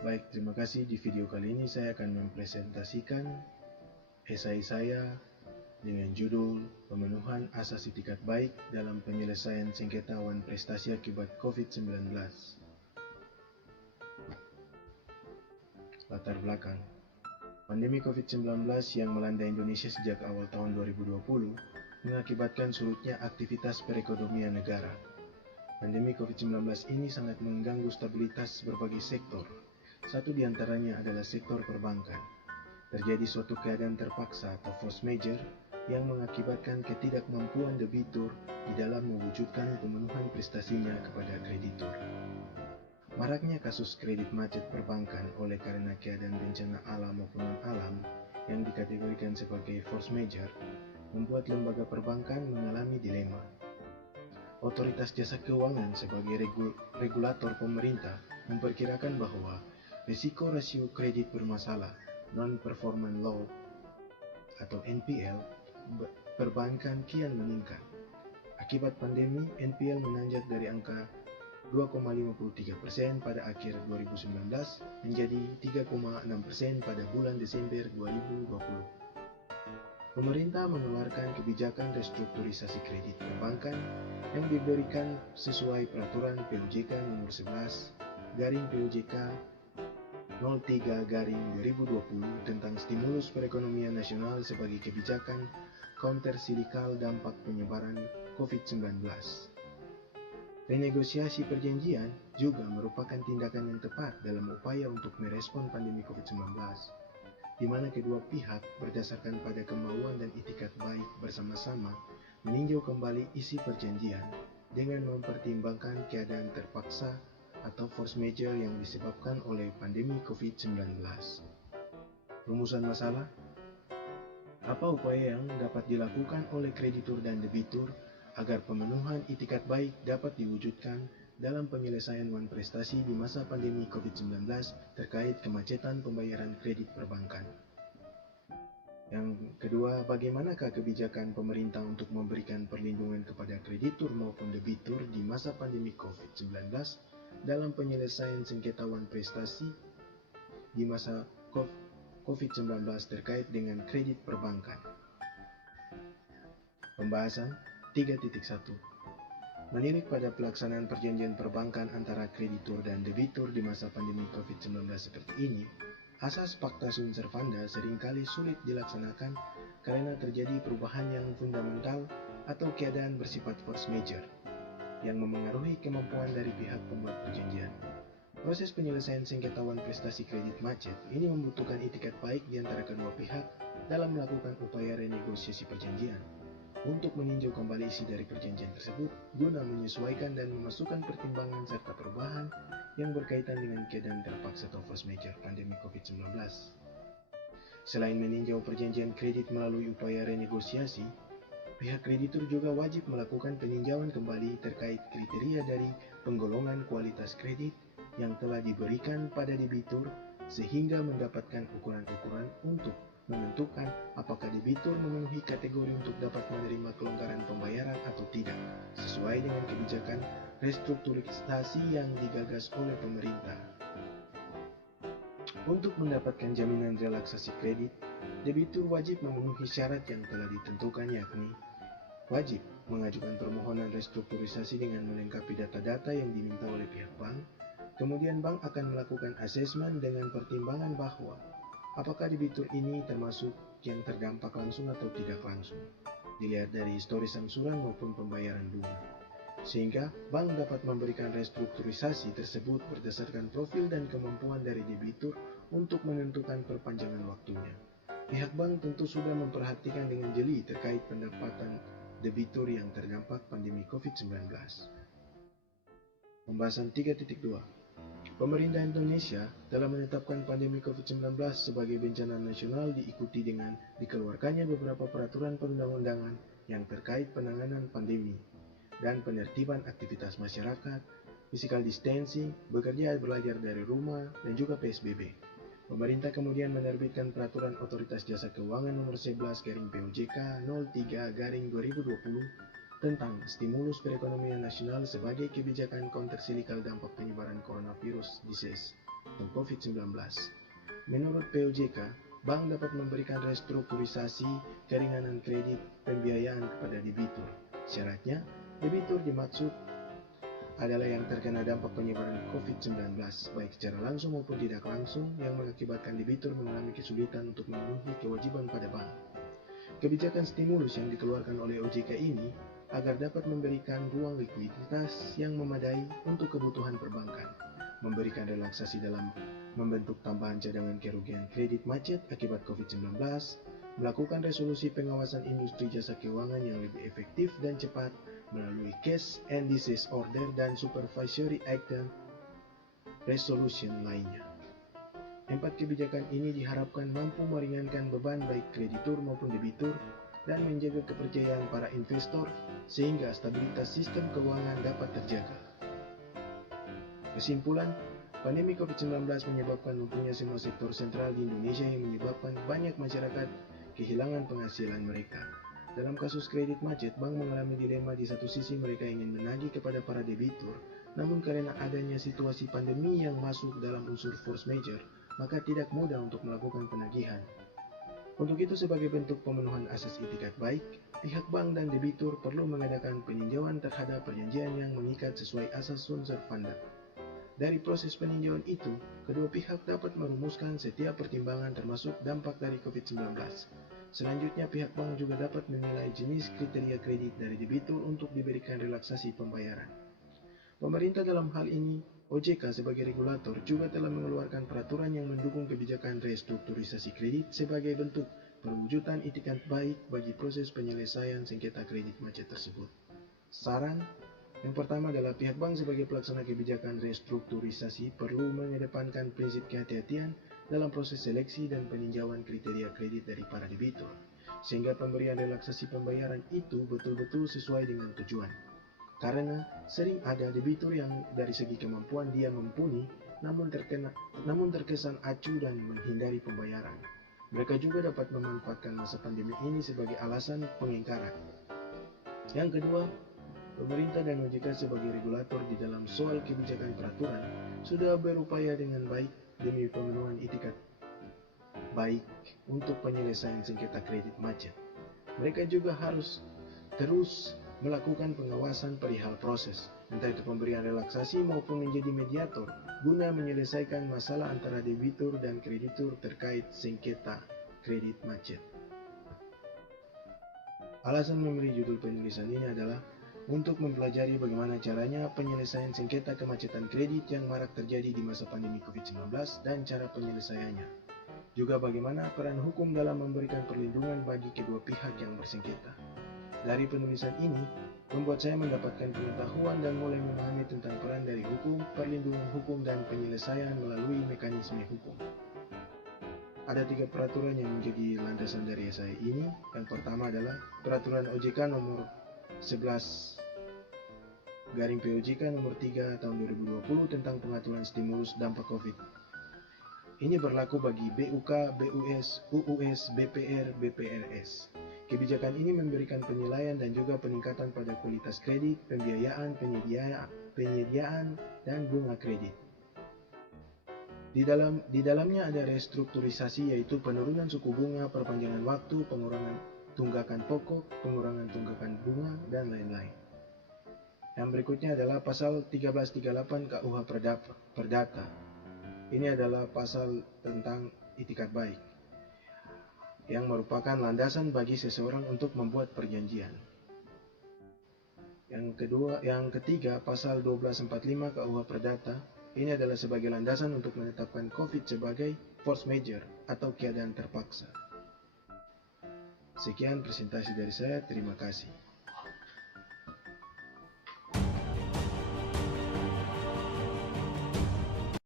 Baik, terima kasih. Di video kali ini saya akan mempresentasikan esai saya dengan judul Pemenuhan Asas Itikat Baik dalam Penyelesaian Sengketa Wan Prestasi Akibat COVID-19. Latar belakang. Pandemi COVID-19 yang melanda Indonesia sejak awal tahun 2020 mengakibatkan surutnya aktivitas perekonomian negara. Pandemi COVID-19 ini sangat mengganggu stabilitas berbagai sektor. Satu di antaranya adalah sektor perbankan. Terjadi suatu keadaan terpaksa atau force majeure yang mengakibatkan ketidakmampuan debitur di dalam mewujudkan pemenuhan prestasinya kepada kreditur. Maraknya kasus kredit macet perbankan oleh karena keadaan bencana alam maupun non-alam yang dikategorikan sebagai force majeure membuat lembaga perbankan mengalami dilema. Otoritas Jasa Keuangan sebagai regulator pemerintah memperkirakan bahwa risiko rasio kredit bermasalah non-performing loan atau NPL perbankan kian meningkat. Akibat pandemi, NPL menanjak dari angka 2,53% pada akhir 2019 menjadi 3,6% pada bulan Desember 2020. Pemerintah mengeluarkan kebijakan restrukturisasi kredit perbankan yang diberikan sesuai peraturan PUJK nomor 11 garing PUJK 03/2020 tentang stimulus perekonomian nasional sebagai kebijakan countercyclical dampak penyebaran COVID-19. Renegosiasi perjanjian juga merupakan tindakan yang tepat dalam upaya untuk merespon pandemi COVID-19, di mana kedua pihak berdasarkan pada kemauan dan itikat baik bersama-sama meninjau kembali isi perjanjian dengan mempertimbangkan keadaan terpaksa atau force majeure yang disebabkan oleh pandemi COVID-19. Rumusan masalah. Apa upaya yang dapat dilakukan oleh kreditur dan debitur agar pemenuhan itikat baik dapat diwujudkan dalam penyelesaian wan prestasi di masa pandemi COVID-19 terkait kemacetan pembayaran kredit perbankan? Yang kedua, bagaimanakah kebijakan pemerintah untuk memberikan perlindungan kepada kreditur maupun debitur di masa pandemi COVID-19 dalam penyelesaian sengketa wan prestasi di masa COVID-19 terkait dengan kredit perbankan? Pembahasan 3.1. Menilik pada pelaksanaan perjanjian perbankan antara kreditur dan debitur di masa pandemi COVID-19 seperti ini, asas fakta sunt servanda seringkali sulit dilaksanakan karena terjadi perubahan yang fundamental atau keadaan bersifat force majeure yang memengaruhi kemampuan dari pihak pembuat perjanjian. Proses penyelesaian sengketa wan prestasi kredit macet ini membutuhkan itikat baik di antara kedua pihak dalam melakukan upaya renegosiasi perjanjian untuk meninjau kembali isi dari perjanjian tersebut guna menyesuaikan dan memasukkan pertimbangan serta perubahan yang berkaitan dengan keadaan terpaksa atau force majeure pandemi COVID-19. Selain meninjau perjanjian kredit melalui upaya renegosiasi, pihak kreditur juga wajib melakukan peninjauan kembali terkait kriteria dari penggolongan kualitas kredit yang telah diberikan pada debitur sehingga mendapatkan ukuran-ukuran untuk menentukan apakah debitur memenuhi kategori untuk dapat menerima kelonggaran pembayaran atau tidak, sesuai dengan kebijakan restrukturisasi yang digagas oleh pemerintah. Untuk mendapatkan jaminan relaksasi kredit, debitur wajib memenuhi syarat yang telah ditentukan, yakni wajib mengajukan permohonan restrukturisasi dengan melengkapi data-data yang diminta oleh pihak bank. Kemudian bank akan melakukan asesmen dengan pertimbangan bahwa apakah debitur ini termasuk yang terdampak langsung atau tidak langsung, dilihat dari historis angsuran maupun pembayaran bunga. Sehingga bank dapat memberikan restrukturisasi tersebut berdasarkan profil dan kemampuan dari debitur untuk menentukan perpanjangan waktunya. Pihak bank tentu sudah memperhatikan dengan jeli terkait pendapatan debitur yang terdampak pandemi COVID-19. Pembahasan 3.2. Pemerintah Indonesia telah menetapkan pandemi COVID-19 sebagai bencana nasional diikuti dengan dikeluarkannya beberapa peraturan perundang-undangan yang terkait penanganan pandemi dan penertiban aktivitas masyarakat, physical distancing, bekerja belajar dari rumah, dan juga PSBB. Pemerintah kemudian menerbitkan Peraturan Otoritas Jasa Keuangan Nomor 11 garing PUJK 03/2020 tentang stimulus perekonomian nasional sebagai kebijakan countercyclical dampak penyebaran coronavirus disease atau COVID-19. Menurut POJK, bank dapat memberikan restrukturisasi keringanan kredit pembiayaan kepada debitur. Syaratnya, debitur dimaksud adalah yang terkena dampak penyebaran COVID-19, baik secara langsung maupun tidak langsung, yang mengakibatkan debitur mengalami kesulitan untuk memenuhi kewajiban pada bank. Kebijakan stimulus yang dikeluarkan oleh OJK ini agar dapat memberikan ruang likuiditas yang memadai untuk kebutuhan perbankan, memberikan relaksasi dalam membentuk tambahan cadangan kerugian kredit macet akibat COVID-19, melakukan resolusi pengawasan industri jasa keuangan yang lebih efektif dan cepat melalui Case and Disease Order dan Supervisory Action Resolution lainnya. 4 kebijakan ini diharapkan mampu meringankan beban baik kreditur maupun debitur dan menjaga kepercayaan para investor sehingga stabilitas sistem keuangan dapat terjaga. Kesimpulan, pandemi COVID-19 menyebabkan lumpuhnya semua sektor sentral di Indonesia yang menyebabkan banyak masyarakat kehilangan penghasilan mereka. Dalam kasus kredit macet, bank mengalami dilema. Di satu sisi mereka ingin menagih kepada para debitur, namun karena adanya situasi pandemi yang masuk dalam unsur force majeure, maka tidak mudah untuk melakukan penagihan. Untuk itu, sebagai bentuk pemenuhan asas itikat baik, pihak bank dan debitur perlu mengadakan peninjauan terhadap perjanjian yang mengikat sesuai asas unsur funda. Dari proses peninjauan itu, kedua pihak dapat merumuskan setiap pertimbangan termasuk dampak dari COVID-19. Selanjutnya, pihak bank juga dapat menilai jenis kriteria kredit dari debitur untuk diberikan relaksasi pembayaran. Pemerintah dalam hal ini, OJK sebagai regulator juga telah mengeluarkan peraturan yang mendukung kebijakan restrukturisasi kredit sebagai bentuk perwujudan itikat baik bagi proses penyelesaian sengketa kredit macet tersebut. Saran yang pertama adalah pihak bank sebagai pelaksana kebijakan restrukturisasi perlu mengedepankan prinsip kehati-hatian dalam proses seleksi dan peninjauan kriteria kredit dari para debitur, sehingga pemberian relaksasi pembayaran itu betul-betul sesuai dengan tujuan. Karena sering ada debitur yang dari segi kemampuan dia mumpuni, namun terkesan acuh dan menghindari pembayaran. Mereka juga dapat memanfaatkan masa pandemi ini sebagai alasan pengingkaran. Yang kedua, pemerintah dan OJK sebagai regulator di dalam soal kebijakan peraturan sudah berupaya dengan baik demi pemenuhan itikat baik untuk penyelesaian sengketa kredit macet. Mereka juga harus terus melakukan pengawasan perihal proses, entah itu pemberian relaksasi maupun menjadi mediator, guna menyelesaikan masalah antara debitur dan kreditur terkait sengketa kredit macet. Alasan memberi judul penulisan ini adalah untuk mempelajari bagaimana caranya penyelesaian sengketa kemacetan kredit yang marak terjadi di masa pandemi COVID-19 dan cara penyelesaiannya. Juga bagaimana peran hukum dalam memberikan perlindungan bagi kedua pihak yang bersengketa. Dari penulisan ini, membuat saya mendapatkan pengetahuan dan mulai memahami tentang peran dari hukum, perlindungan hukum, dan penyelesaian melalui mekanisme hukum. Ada 3 peraturan yang menjadi landasan dari esai ini. Yang pertama adalah Peraturan OJK nomor 11 garing POJK nomor 3 tahun 2020 tentang pengaturan stimulus dampak COVID. Ini berlaku bagi BUK, BUS, UUS, BPR, BPRS. Kebijakan ini memberikan penilaian dan juga peningkatan pada kualitas kredit, pembiayaan, penyediaan, dan bunga kredit. Di dalamnya ada restrukturisasi, yaitu penurunan suku bunga, perpanjangan waktu, pengurangan tunggakan pokok, pengurangan tunggakan bunga, dan lain-lain. Yang berikutnya adalah pasal 1338 KUH Perdata. Ini adalah pasal tentang itikat baik, yang merupakan landasan bagi seseorang untuk membuat perjanjian. Yang ketiga, pasal 1245 KUH Perdata. Ini adalah sebagai landasan untuk menetapkan COVID sebagai force majeure atau keadaan terpaksa. Sekian presentasi dari saya, terima kasih.